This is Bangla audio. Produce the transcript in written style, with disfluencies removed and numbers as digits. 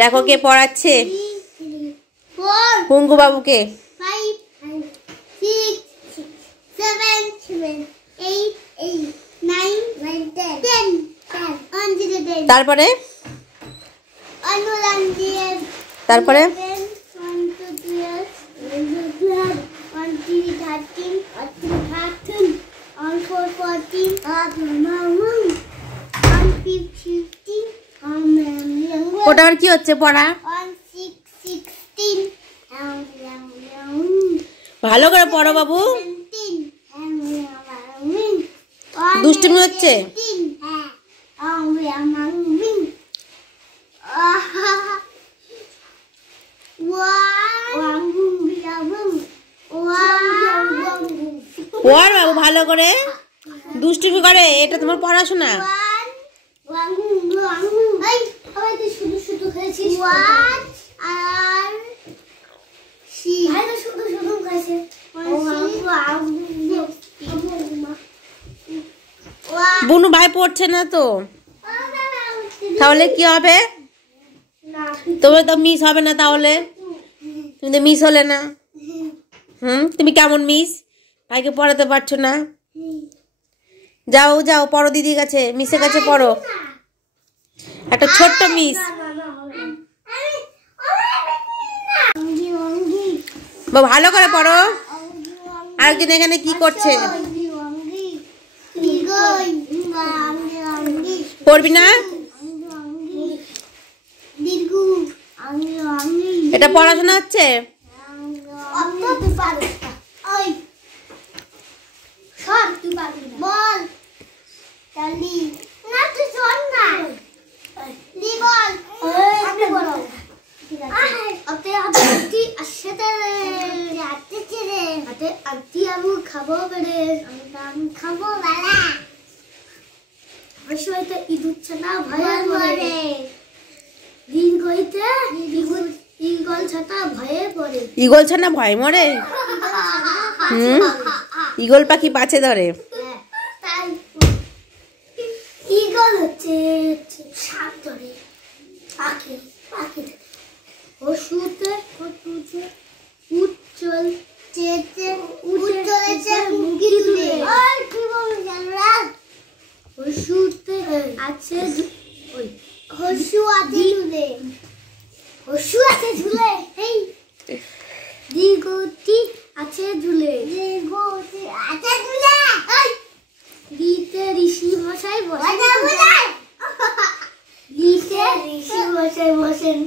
দেখো কে পড়াচ্ছে, পুঙ্গু বাবুকে। তারপরে তারপরে ওটা আর কি হচ্ছে পড়া? ভালো করে পড়ো বাবু, দুষ্টুমি হচ্ছে। পড় বাবু ভালো করে, দুষ্টুমি করে, এটা তোমার পড়াশোনা। বুনু ভাই পড়ছে না তো, তাহলে কি হবে? তোমার তো মিস হবে না, তাহলে তুমি তো মিস হলে না। তুমি কেমন মিস? ভাইকে পড়াতে পারছো না? যাও যাও পড়ো, দিদির কাছে, মিসের কাছে পড়ো, একটা ছোট্ট মিস। ভালো করে পড়ো। আরেকদিন এখানে কি করছে? পড়বি না? এটা পড়াশোনা হচ্ছে? ঈগল ছানা ভয়ে মরে? ঈগল পাখি পাছে ধরে। ঈগল হচ্ছে সাপ ধরে, পাখি পাখি পশুতে উজ্জ্বল চেতে উজ্জ্বলেছে মুখি তুলে। আর কি বলবো জানরা? পশুতে আছে ওই হসু আছে ঝুলে, হসু আছে ঝুলে। এই দীর্ঘটি আছে ঝুলে, দীর্ঘটি আছে ঝুলে। এই গীতে ঋষি মশাই বসেন, গীতে ঋষি মশাই বসেন।